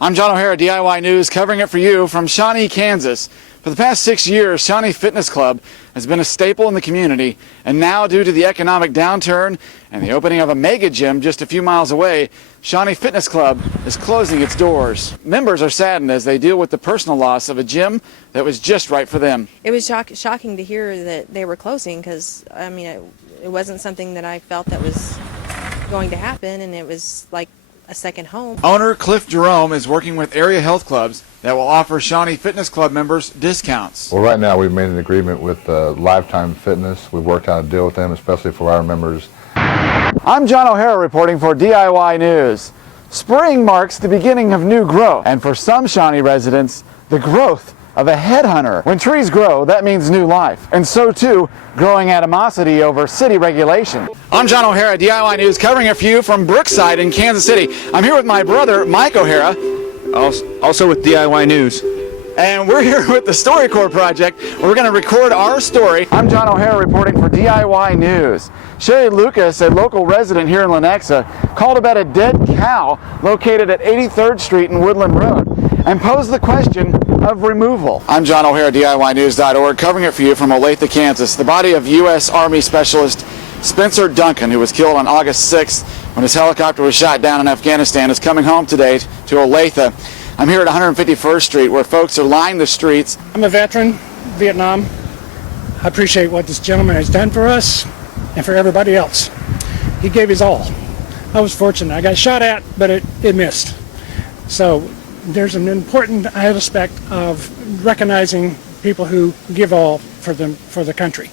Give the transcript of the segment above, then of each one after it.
I'm John O'Hara, DIY News, covering it for you from Shawnee, Kansas. For the past 6 years, Shawnee Fitness Club has been a staple in the community, and now due to the economic downturn and the opening of a mega gym just a few miles away, Shawnee Fitness Club is closing its doors. Members are saddened as they deal with the personal loss of a gym that was just right for them. It was shocking to hear that they were closing because, I mean, it wasn't something that I felt that was going to happen, and it was like a second home. Owner Cliff Jerome is working with area health clubs that will offer Shawnee Fitness Club members discounts. Well, right now we've made an agreement with Lifetime Fitness. We've worked out a deal with them, especially for our members. I'm John O'Hara reporting for DIY News. Spring marks the beginning of new growth, and for some Shawnee residents, the growth of a headhunter. When trees grow, that means new life, and so too, growing animosity over city regulation. I'm John O'Hara, DIY News, covering it for you from Brookside in Kansas City. I'm here with my brother, Mike O'Hara. Also with DIY News. And we're here with the StoryCorps Project. We're going to record our story. I'm John O'Hara reporting for DIY News. Sherry Lucas, a local resident here in Lenexa, called about a dead cow located at 83rd Street and Woodland Road and posed the question of removal. I'm John O'Hara, DIYnews.org, covering it for you from Olathe, Kansas. The body of U.S. Army Specialist Spencer Duncan, who was killed on August 6th when his helicopter was shot down in Afghanistan, is coming home today to Olathe. I'm here at 151st Street where folks are lining the streets. I'm a veteran, Vietnam. I appreciate what this gentleman has done for us and for everybody else. He gave his all. I was fortunate. I got shot at, but it missed. So there's an important aspect of recognizing people who give all for the country.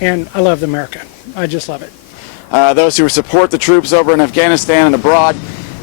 And I love America. I just love it. Those who support the troops over in Afghanistan and abroad,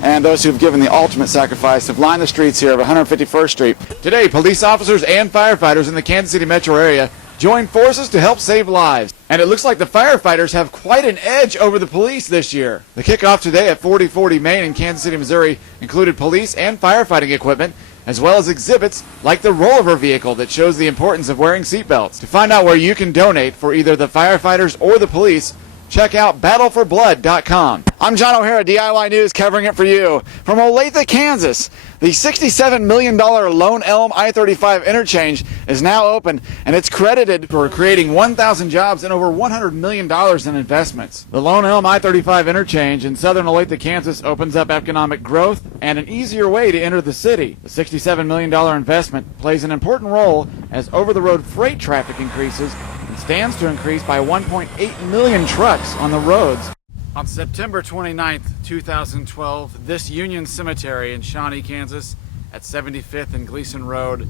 and those who have given the ultimate sacrifice have lined the streets here of 151st Street. Today, police officers and firefighters in the Kansas City metro area joined forces to help save lives. And it looks like the firefighters have quite an edge over the police this year. The kickoff today at 4040 Main in Kansas City, Missouri included police and firefighting equipment, as well as exhibits like the rollover vehicle that shows the importance of wearing seatbelts. To find out where you can donate for either the firefighters or the police, check out battleforblood.com. I'm John O'Hara, DIY News, covering it for you from Olathe, Kansas. The $67 million Lone Elm I-35 interchange is now open, and it's credited for creating 1,000 jobs and over $100 million in investments. The Lone Elm I-35 interchange in southern Olathe, Kansas opens up economic growth and an easier way to enter the city. The $67 million investment plays an important role as over-the-road freight traffic increases and stands to increase by 1.8 million trucks on the roads. On September 29th, 2012, this Union Cemetery in Shawnee, Kansas, at 75th and Gleason Road,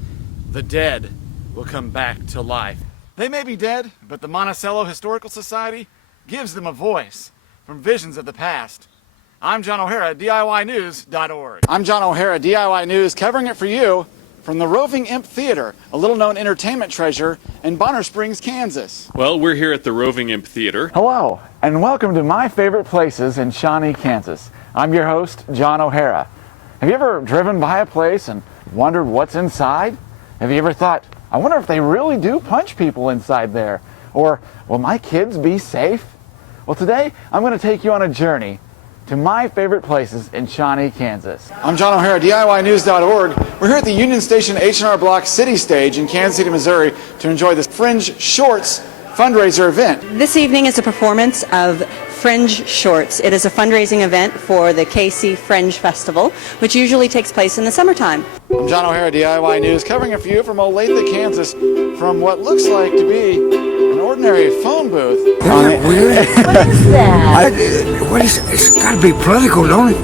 the dead will come back to life. They may be dead, but the Monticello Historical Society gives them a voice from visions of the past. I'm John O'Hara, DIYnews.org. I'm John O'Hara, DIY News, covering it for you from the Roving Imp Theater, a little-known entertainment treasure in Bonner Springs, Kansas. Well, we're here at the Roving Imp Theater. Hello, and welcome to my favorite places in Shawnee, Kansas. I'm your host, John O'Hara. Have you ever driven by a place and wondered what's inside? Have you ever thought, I wonder if they really do punch people inside there? Or, will my kids be safe? Well, today, I'm going to take you on a journey to my favorite places in Shawnee, Kansas. I'm John O'Hara, DIYnews.org. We're here at the Union Station H&R Block City Stage in Kansas City, Missouri to enjoy the Fringe Shorts fundraiser event. This evening is a performance of Fringe Shorts. It is a fundraising event for the KC Fringe Festival, which usually takes place in the summertime. I'm John O'Hara, DIY News, covering it for you from Olathe, Kansas, from what looks like to be an ordinary phone booth. Weird. What is that? It's got to be political, don't it?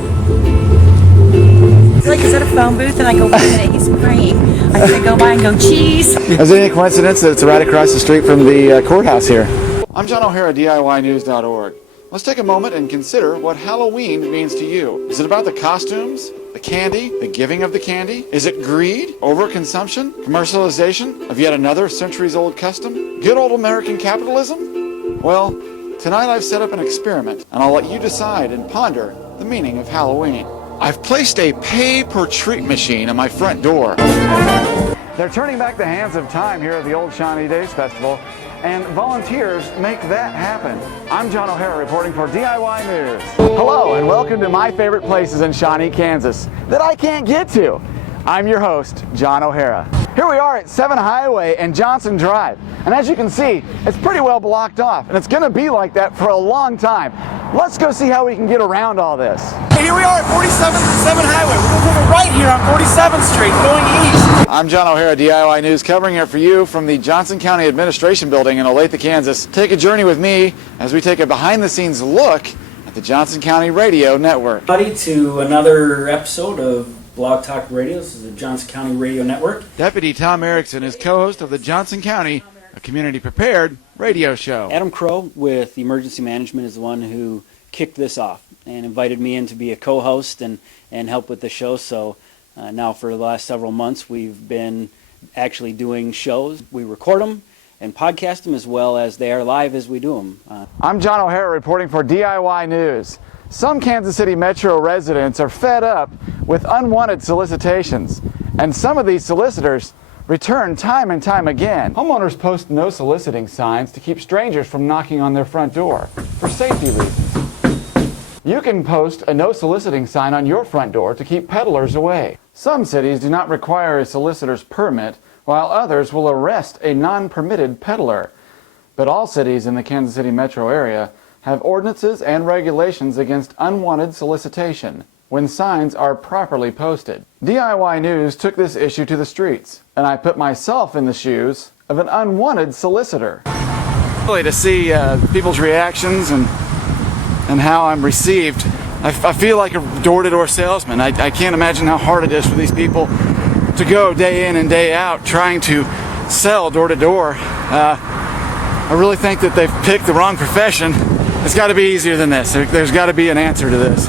It's like, is that a phone booth? And I go, wait a minute, he's praying. I'm going to go by and go, cheese. Is it any coincidence that it's right across the street from the courthouse here? I'm John O'Hara, DIYnews.org. Let's take a moment and consider what Halloween means to you. Is it about the costumes, the candy, the giving of the candy? Is it greed, overconsumption, commercialization of yet another centuries-old custom? Good old American capitalism? Well, tonight I've set up an experiment, and I'll let you decide and ponder the meaning of Halloween. I've placed a pay-per-treat machine on my front door. They're turning back the hands of time here at the Old Shawnee Days Festival, and volunteers make that happen. I'm John O'Hara reporting for DIY News. Hello, and welcome welcome to my favorite places in Shawnee, Kansas that I can't get to. I'm your host, John O'Hara. Here we are at 7 Highway and Johnson Drive, and as you can see, it's pretty well blocked off, and it's going to be like that for a long time. Let's go see how we can get around all this. Here we are at 47th 7 Highway. We're moving right here on 47th Street, going east. I'm John O'Hara, DIY News, covering it for you from the Johnson County Administration Building in Olathe, Kansas. Take a journey with me as we take a behind-the-scenes look at the Johnson County Radio Network. Everybody, to another episode of Blog Talk Radio. This is the Johnson County Radio Network. Deputy Tom Erickson is co-host of the Johnson County, a community-prepared radio show. Adam Crow with Emergency Management is the one who kicked this off and invited me in to be a co-host and help with the show. So now for the last several months we've been actually doing shows. We record them and podcast them as well as they are live as we do them. I'm John O'Hara reporting for DIY News. Some Kansas City Metro residents are fed up with unwanted solicitations, and some of these solicitors return time and time again. Homeowners post no soliciting signs to keep strangers from knocking on their front door for safety reasons. You can post a no soliciting sign on your front door to keep peddlers away. Some cities do not require a solicitor's permit, while others will arrest a non-permitted peddler. But all cities in the Kansas City metro area have ordinances and regulations against unwanted solicitation when signs are properly posted. DIY News took this issue to the streets, and I put myself in the shoes of an unwanted solicitor. Really, to see people's reactions and how I'm received, I feel like a door-to-door salesman. I can't imagine how hard it is for these people to go day in and day out trying to sell door-to-door. I really think that they've picked the wrong profession. It's got to be easier than this. There's got to be an answer to this.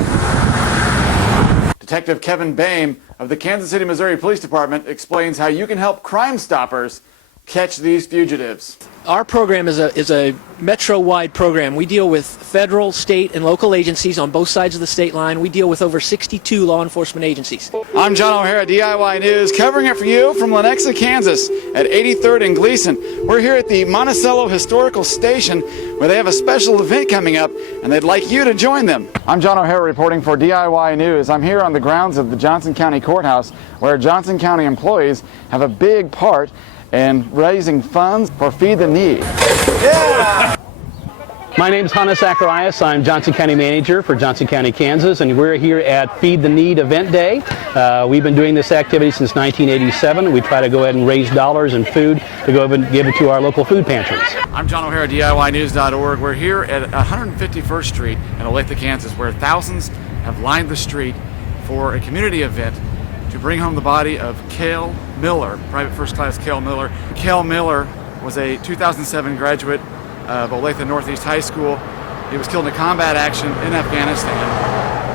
Detective Kevin Boehm of the Kansas City, Missouri Police Department explains how you can help Crime Stoppers catch these fugitives. Our program is a metro-wide program. We deal with federal, state, and local agencies on both sides of the state line. We deal with over 62 law enforcement agencies. I'm John O'Hara, DIY News, covering it for you from Lenexa, Kansas at 83rd and Gleason. We're here at the Monticello Historical Station where they have a special event coming up and they'd like you to join them. I'm John O'Hara reporting for DIY News. I'm here on the grounds of the Johnson County Courthouse where Johnson County employees have a big part and raising funds for Feed the Need. Yeah! My name is Hannes Zacharias. I'm Johnson County Manager for Johnson County, Kansas, and we're here at Feed the Need Event Day. We've been doing this activity since 1987. We try to go ahead and raise dollars and food to go and give it to our local food pantries. I'm John O'Hara, DIYnews.org. We're here at 151st Street in Olathe, Kansas, where thousands have lined the street for a community event to bring home the body of Cale Miller, Private First Class Cale Miller. Cale Miller was a 2007 graduate of Olathe Northeast High School. He was killed in a combat action in Afghanistan,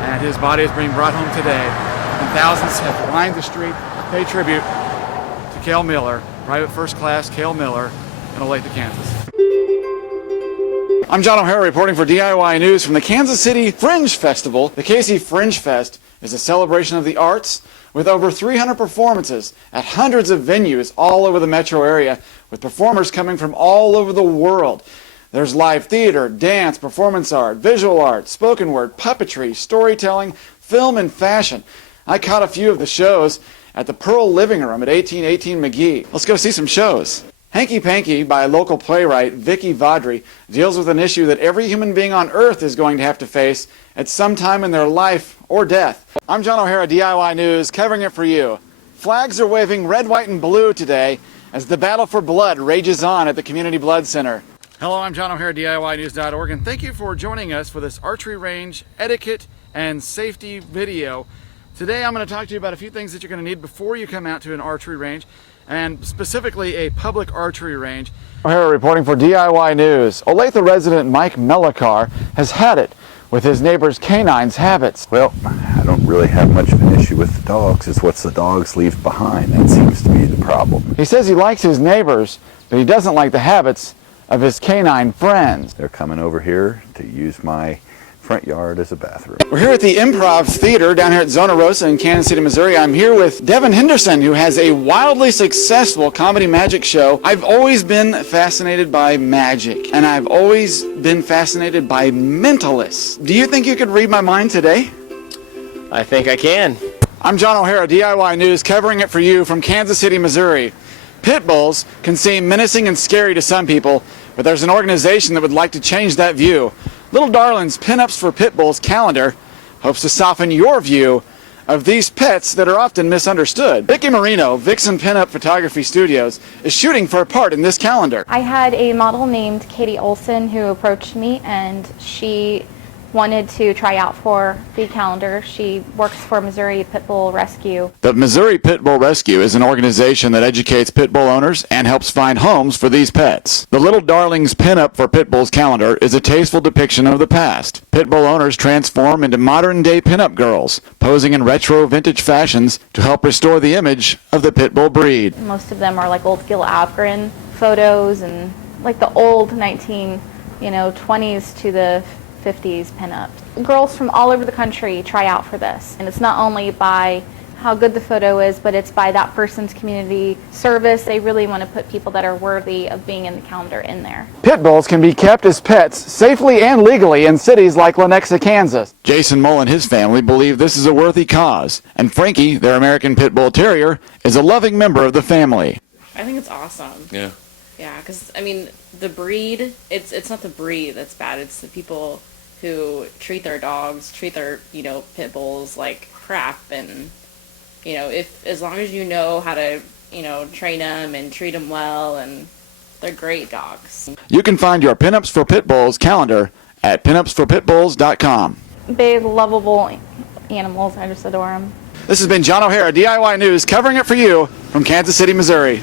and his body is being brought home today. And thousands have lined the street to pay tribute to Cale Miller, Private First Class Cale Miller in Olathe, Kansas. I'm John O'Hara reporting for DIY News from the Kansas City Fringe Festival. The KC Fringe Fest is a celebration of the arts with over 300 performances at hundreds of venues all over the metro area, with performers coming from all over the world. There's live theater, dance, performance art, visual art, spoken word, puppetry, storytelling, film, and fashion. I caught a few of the shows at the Pearl Living Room at 1818 McGee. Let's go see some shows. Hanky Panky by local playwright Vicky Vaudry deals with an issue that every human being on earth is going to have to face at some time in their life or death. I'm John O'Hara, DIY News, covering it for you. Flags are waving red, white, and blue today as the battle for blood rages on at the Community Blood Center. Hello, I'm John O'Hara, DIYnews.org, and thank you for joining us for this archery range etiquette and safety video. Today I'm going to talk to you about a few things that you're going to need before you come out to an archery range, and specifically a public archery range. O'Hara reporting for DIY News. Olathe resident Mike Melikar has had it with his neighbor's canine's habits. Well, I don't really have much of an issue with the dogs. It's what the dogs leave behind that seems to be the problem. He says he likes his neighbors, but he doesn't like the habits of his canine friends. They're coming over here to use my front yard as a bathroom. We're here at the Improv Theater down here at Zona Rosa in Kansas City, Missouri. I'm here with Devin Henderson, who has a wildly successful comedy magic show. I've always been fascinated by magic, and I've always been fascinated by mentalists. Do you think you could read my mind today? I think I can. I'm John O'Hara, DIY News, covering it for you from Kansas City, Missouri. Pit bulls can seem menacing and scary to some people, but there's an organization that would like to change that view. Little Darling's Pinups for Pit Bulls calendar hopes to soften your view of these pets that are often misunderstood. Vicky Marino, Vixen Pinup Photography Studios, is shooting for a part in this calendar. I had a model named Katie Olson who approached me, and she wanted to try out for the calendar. She works for Missouri Pit Bull Rescue. The Missouri Pit Bull Rescue is an organization that educates pit bull owners and helps find homes for these pets. The Little Darlings Pinup for Pit Bulls calendar is a tasteful depiction of the past. Pit bull owners transform into modern-day pinup girls, posing in retro vintage fashions to help restore the image of the pit bull breed. Most of them are like old Gil Avgren photos and like the old 20s to the 50s pinups. Girls from all over the country try out for this, and it's not only by how good the photo is, but it's by that person's community service. They really want to put people that are worthy of being in the calendar in there. Pit bulls can be kept as pets safely and legally in cities like Lenexa, Kansas. Jason Mull and his family believe this is a worthy cause, and Frankie, their American Pit Bull Terrier, is a loving member of the family. I think it's awesome. Yeah. Yeah, because, I mean, the breed, it's not the breed that's bad. It's the people who treat their dogs, treat their, pit bulls like crap. And, as long as you know how to, train them and treat them well, and they're great dogs. You can find your Pinups for Pit Bulls calendar at pinupsforpitbulls.com. Big, lovable animals. I just adore them. This has been John O'Hara, DIY News, covering it for you from Kansas City, Missouri.